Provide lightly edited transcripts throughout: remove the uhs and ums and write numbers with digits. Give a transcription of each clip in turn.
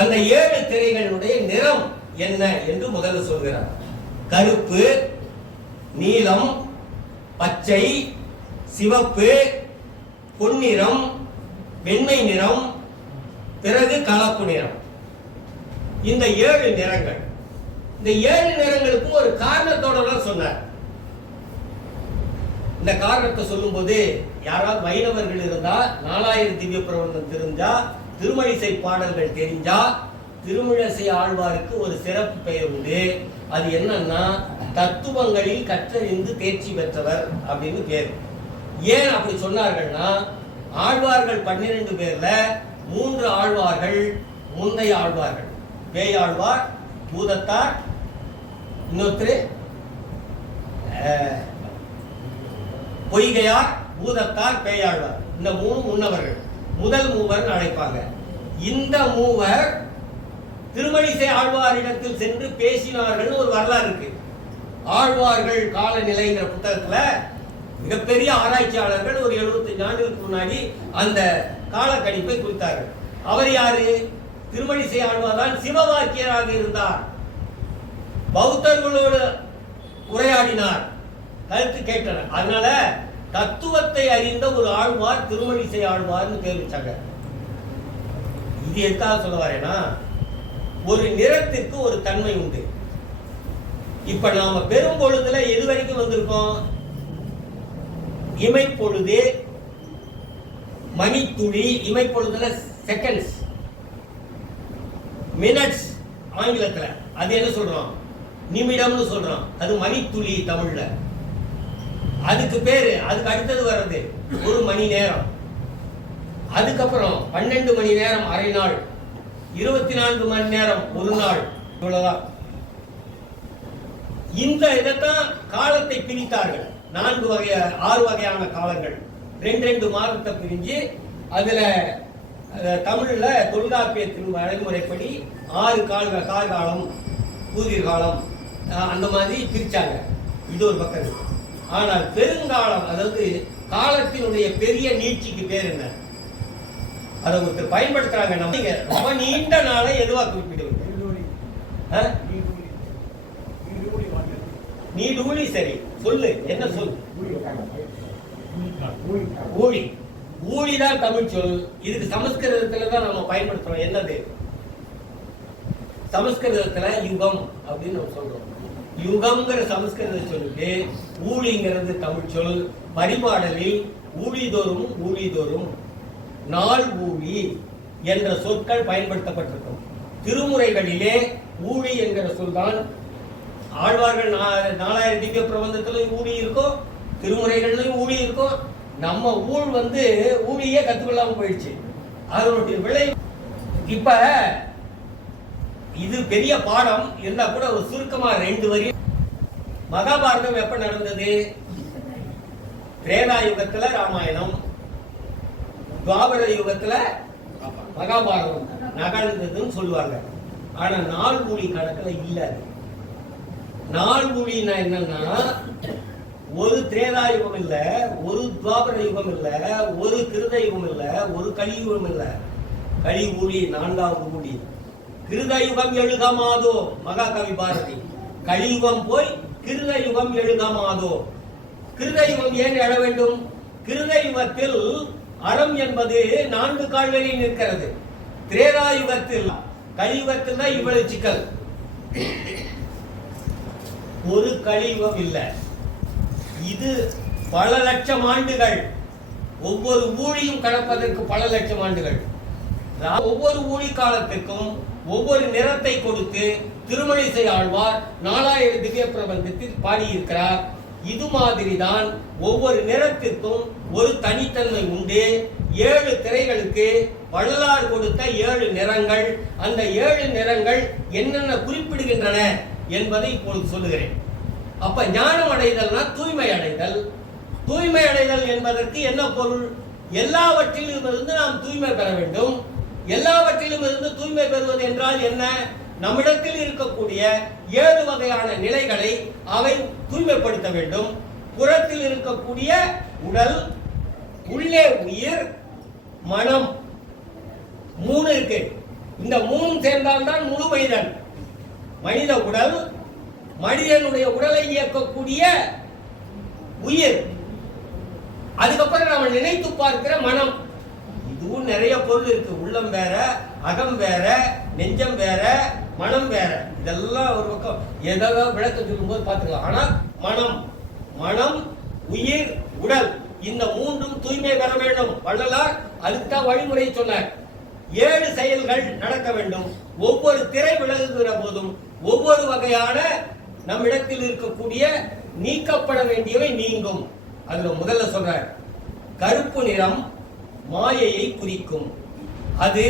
அந்த 7 திரைகளுடைய நிறம் என்ன என்று முதல்ல சொல்கிறார். கருப்பு, நீலம், பச்சை, சிவப்பு, பொன்னிறம், வெண்மை நிறம், பிறகு கலப்பு நிறம். இந்த 7 நிறங்கள். இந்த 7 நிறங்களுக்கும் ஒரு காரணத்தோட தான் சொன்னார். இந்த காரணத்தை சொல்லும் போது யாராவது வைணவர்கள் இருந்தா, 4000 திவ்ய பிரபந்தம் தெரிஞ்சா, திருமழிசை பாடல்கள் தெரிஞ்சா, திருமிழிசை ஆழ்வாருக்கு ஒரு சிறப்பு பெயர் உண்டு. அது என்னன்னா, தத்துவங்களில் கற்றறிந்து தேர்ச்சி பெற்றவர் அப்படின்னு பேர். ஏன் அப்படி சொன்னார்கள்னா, ஆழ்வார்கள் 12 பேர்ல 3 ஆழ்வார்கள் முந்தைய ஆழ்வார்கள். பேயாழ்வார், பூதத்தார், இன்னொருத்தர் பொய்கையார், பூதத்தார், பேயாழ்வார். இந்த 3 முன்னவர்கள், முதல் மூவர் அழைப்பாங்க. இந்த மூவர் திருமழிசை ஆழ்வாரிடத்தில் சென்று பேசினார்கள் ஒரு வரலாறு இருக்கு. ஆழ்வார்கள் காலநிலைங்கிற புத்தகத்துல மிகப்பெரிய ஆராய்ச்சியாளர்கள் ஒரு 75 ஆண்டுகளுக்கு முன்னாடி அந்த காலக்கணிப்பை குறித்தார்கள். அவர் யாரு? திருமழிசை ஆழ்வார் தான் சிவவாக்கியராக இருந்தார். பௌத்தர்களோடு உரையாடினார், கருத்து கேட்டனர். அதனால தத்துவத்தை அறிந்த ஒரு ஆழ்வார் திருமழிசை ஆழ்வார்னு பேர் வச்சாங்க. இது எதுக்காக சொல்ல வரேன்னா, ஒரு நிறத்திற்கு ஒரு தன்மை உண்டு. இப்ப நாம பெரும் பொழுதுல எது வரைக்கும் வந்திருக்கோம்? இமைப்பொழுது, மணித்துளி. இமைப்பொழுதுல செகண்ட்ஸ், மினிட்ஸ் ஆங்கிலத்துல. அது என்ன சொல்றோம்? நிமிடம்னு சொல்றோம். அது மணித்துளி தமிழ்ல. அதுக்கு பேரு, அதுக்கு அடுத்தது வர்றது 1 மணி நேரம். அதுக்கப்புறம் 12 மணி நேரம் அரை நாள், 24 மணி நேரம் ஒரு நாள். இவ்வளவுதான். இந்த இதைத்தான் காலத்தை பிரித்தார்கள். 6 வகையான காலங்கள். 2 மாதத்தை பிரிஞ்சு அதுல தமிழ்ல தொல்காப்பியத்தின் வழிமுறைப்படி 6 கார்காலம், கூதிர் காலம், அந்த மாதிரி பிரிச்சாங்க. இது ஒரு பக்கம் இருக்கு. ஆனால் பெருங்காலம், அதாவது காலத்தினுடைய பெரிய நீட்சிக்கு பேர் என்ன? அதை ஒருத்தர் பயன்படுத்துறாங்க. நம்ம ரொம்ப நீண்ட நாளை எதுவா குறிப்பிடுவது? நீடூழி. சரி, சொல்லு, என்ன சொல்? ஊழி. ஊழிதான் தமிழ் சொல். இதுக்கு சமஸ்கிருதத்துல தான் நம்ம பயன்படுத்துறோம். என்னது? சமஸ்கிருதத்துல யுகம் அப்படின்னு நம்ம சொல்றோம். யுகம்ங்கிற சமஸ்கிருத சொல்லுக்கு ஊழிங்கிறது தமிழ் சொல். பரிபாடலில் ஊழிதோறும், ஊழிதோறும், நாள் ஊழி என்ற சொற்கள் பயன்படுத்தப்பட்டிருக்கும். திருமுறைகளிலே ஊழி என்கிற சொல் தான். ஆழ்வார்கள் 4000 திவ்ய பிரபந்தத்திலும் ஊழி இருக்கும், திருமுறைகளிலும் ஊழி இருக்கும். நம்ம ஊழியே கத்துக்கொள்ளாம போயிடுச்சு. அதனுடைய விளை. இப்ப இது பெரிய பாடம் இருந்தா கூட ஒரு சுருக்கமா 2 வரி. மகாபாரதம் எப்ப நடந்தது? திரேதா யுகத்துல ராமாயணம், துவாபர யுகத்துல மகாபாரதம் நடந்ததுன்னு சொல்லுவாங்க. ஆனா நாள் ஊழி கணக்குல இல்ல. நாள் ஊழின்னா என்னன்னா, ஒரு திரேதா யுகம் இல்ல, ஒரு துவாபர யுகம் இல்ல, ஒரு கிருத யுகம் இல்ல, ஒரு கலியுகம் இல்ல. கலி ஊழி 4வது ஊழி. கிருத யுகம் எழுகமாதோ, மகாகவி பாரதி. கலியுகம் போய் கிருத யுகம் எழுகமாதோ. கிருத யுகம் ஏன் எழ வேண்டும்? கிருத யுகத்தில் அறம் என்பது 4 கால்களில் நிற்கிறது. திரேதா யுகத்தில், கலியுகத்தில் தான் இவ்வளவு சிக்கல். ஒரு கலியுகம் இல்ல, இது பல லட்சம் ஆண்டுகள். ஒவ்வொரு ஊழியும் கடப்பதற்கு பல லட்சம் ஆண்டுகள். ஒவ்வொரு ஊழி காலத்திற்கும் ஒவ்வொரு நிறத்தை கொடுத்து திருமழிசை ஆழ்வார் 4000 திவ்ய பிரபந்தத்தில் பாடியிருக்கிறார். இது மாதிரிதான் ஒவ்வொரு நிறத்திற்கும் ஒரு தனித்தன்மை உண்டு. 7 திரைகளுக்கு வள்ளலார் கொடுத்த 7 நிறங்கள். அந்த 7 நிறங்கள் என்னென்ன குறிப்பிடுகின்றன என்பதை இப்பொழுது சொல்லுகிறேன். அப்ப ஞானம் அடைதல்னா தூய்மை அடைதல். தூய்மை அடைதல் என்பதற்கு என்ன பொருள்? எல்லாவற்றிலும் இருந்து நாம் தூய்மை பெற வேண்டும். எல்லாவற்றிலும் இருந்து தூய்மை பெறுவது என்றால் என்ன? நம்மிடத்தில் இருக்கக்கூடிய 7 வகையான நிலைகளை அவை தூய்மைப்படுத்த வேண்டும். புறத்தில் இருக்கக்கூடிய உடல், உள்ளே உயிர், மனம், 3 இருக்கு. இந்த மூணும் சேர்ந்தால்தான் முழு மனிதன். மனித உடல், மனிதனுடைய உடலை இயக்கக்கூடிய உயிர், அதுக்கப்புறம் நாம நினைத்து பார்க்கிற மனம். இதுவும் நிறைய பொருள் இருக்கு. உள்ளம் வேற, அகம் வேற, நெஞ்சம் வேற, மனம் வேற. இதெல்லாம் ஒரு பக்கம் ஏதாவது விளக்கம் சொல்லும் போது பார்த்துக்கலாம். ஆனா மனம், மனம், உயிர், உடல், இந்த மூன்றும் தூய்மை பெற வேண்டும். வள்ளலார் அதுக்குதான் வழிமுறை சொன்னார். 7 செயல்கள் நடக்க வேண்டும். ஒவ்வொரு திரை விலகுகிற போதும் ஒவ்வொரு வகையான நம்மிடத்தில் இருக்கக்கூடிய நீக்கப்பட வேண்டியவை நீங்கும். அதுல முதல்ல சொல்றார், கருப்பு நிறம் மாயையை குறிக்கும், அது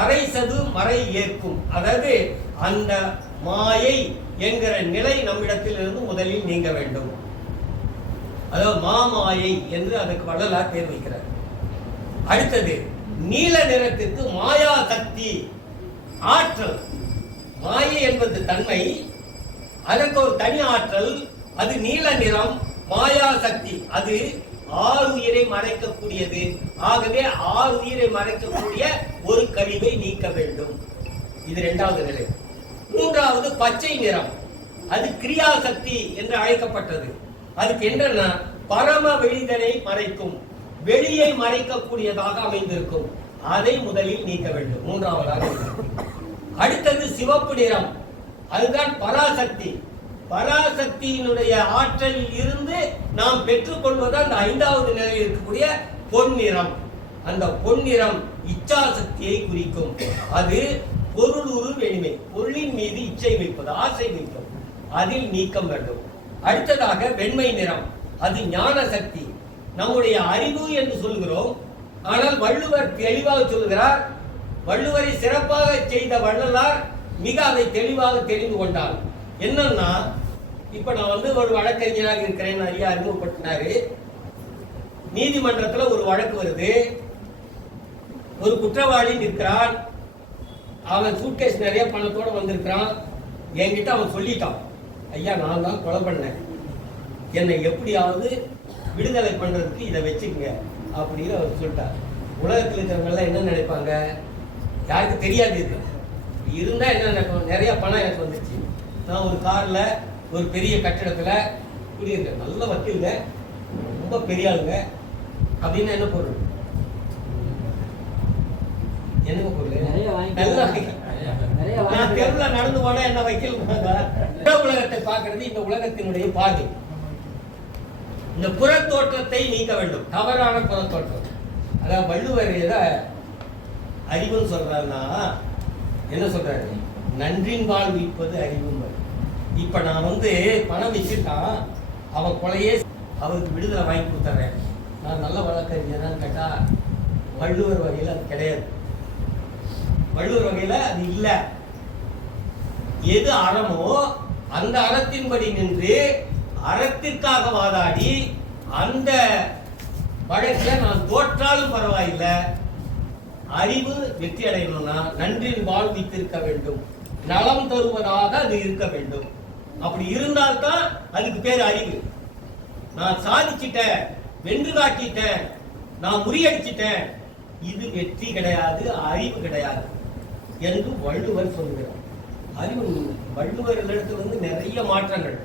அரைசது மறை ஏற்கும். அதாவது அந்த மாயை என்கிற நிலை நம்மிடத்தில் இருந்து முதலில் நீங்க வேண்டும். அதாவது மாமாயை என்று அதற்கு வள்ளலார் பேர் வைக்கிறார். அடுத்தது நீல நிறத்திற்கு மாயா சக்தி, ஆற்றல். மாயை என்பது தன்மை, அதற்கு ஒரு தனி ஆற்றல். அது நீல நிறம், மாயா சக்தி, அது 6 உயிரை மறைக்கக்கூடியது. ஆகவே 6 உயிரை மறைக்கக்கூடிய ஒரு கழிவை நீக்க வேண்டும். இது 2வது நிலை. 3வது பச்சை நிறம், அது கிரியா சக்தி என்று அழைக்கப்பட்டது. அதுக்கு என்னன்னா பரம வெளிதனை மறைக்கும், வெளியை மறைக்கக்கூடியதாக அமைந்திருக்கும். அதை முதலில் நீக்க வேண்டும், 3வதாக. அடுத்தது சிவப்பு நிறம், அதுதான் பராசக்தி. பராசக்தியினுடைய ஆற்றலில் இருந்து நாம் பெற்றுக்கொள்வது அந்த 5வது நிலையில் இருக்கக்கூடிய பொன்னிறம். அந்த பொன்னிறம் இச்சா சக்தியை குறிக்கும். அது பொருளுரு வெளிமை, பொருளின் மீது இச்சை வைப்பது, ஆசை வைப்பது, அதில் நீக்கம் வேண்டும். அடுத்ததாக வெண்மை நிறம், அது ஞான சக்தி, நம்முடைய அறிவு என்று சொல்கிறோம். ஆனால் வள்ளுவர் தெளிவாக சொல்கிறார். வள்ளுவரை சிறப்பாக செய்த வள்ளலார் மிக அதை தெளிவாக தெரிந்து கொண்டார். என்னன்னா, இப்ப நான் ஒரு வழக்கறிஞராக இருக்கிறேன், ஐயா அறிமுகப்படுத்தினாரு. நீதிமன்றத்தில் ஒரு வழக்கு வருது. ஒரு குற்றவாளி நிற்கிறான். அவன் சூட்கேஸ் நிறைய பணத்தோட வந்திருக்கிறான். என்கிட்ட அவன் சொல்லிட்டான், ஐயா நான் தான் கொலை பண்ணேன், என்னை எப்படியாவது விடுதலை பண்றதுக்கு இதை வச்சுக்கங்க அப்படின்னு அவர் சொல்லிட்டார். உலகத்தில் இருக்கிறவங்க எல்லாம் என்ன நினைப்பாங்க, யாருக்கு தெரியாது. இது இருந்தா என்ன நினைக்கும், நிறைய பணம் எனக்கு வந்துச்சு, நான் ஒரு கார்ல ஒரு பெரிய கட்டிடத்துல குடியிருக்கேன், நல்ல வக்கீல்ங்க, ரொம்ப பெரிய ஆளுங்க அப்படின்னு என்ன பொருள், என்ன பொருள், நல்ல நான் தெருவுல நடந்து போனா என்ன வக்கீல். உலகத்தை பார்க்கறது இந்த உலகத்தினுடைய பாதை. இந்த புறத்தோற்றத்தை நீக்க வேண்டும், தவறான புறத்தோற்றம். அதாவது வள்ளுவர் எதை அறிவுன்னு சொல்றாருன்னா என்ன சொல்றாரு, நன்றின் வாழ் விற்பது அறிவு. இப்ப நான் பணம் வச்சிருக்கான், அவன் கொலையே, அவருக்கு விடுதலை வாங்கி கொடுத்துறேன், நான் நல்ல வழக்கறிஞரான்னு கேட்டா வள்ளுவர் வகையில் அது கிடையாது. வள்ளுவர் வகையில அது இல்ல. எது அறமோ அந்த அறத்தின்படி நின்று அறத்திற்காக வாதாடி அந்த வழக்கில் நான் தோற்றாலும் பரவாயில்லை, அறிவு வெற்றி அடையணும்னா நன்றின் வாழ்வித்திருக்க வேண்டும், நலம் தருவதாக அது இருக்க வேண்டும். அப்படி இருந்தால்தான் அதுக்கு பேர் அறிவு. நான் சாதிச்சிட்டேன், வென்று காட்டிட்டேன், நான் முறியடிச்சிட்டேன், இது வெற்றி கிடையாது, அறிவு கிடையாது என்று வள்ளுவர் சொல்கிறார். அறிவு வள்ளுவர் இடத்துல நிறைய மாற்றங்கள்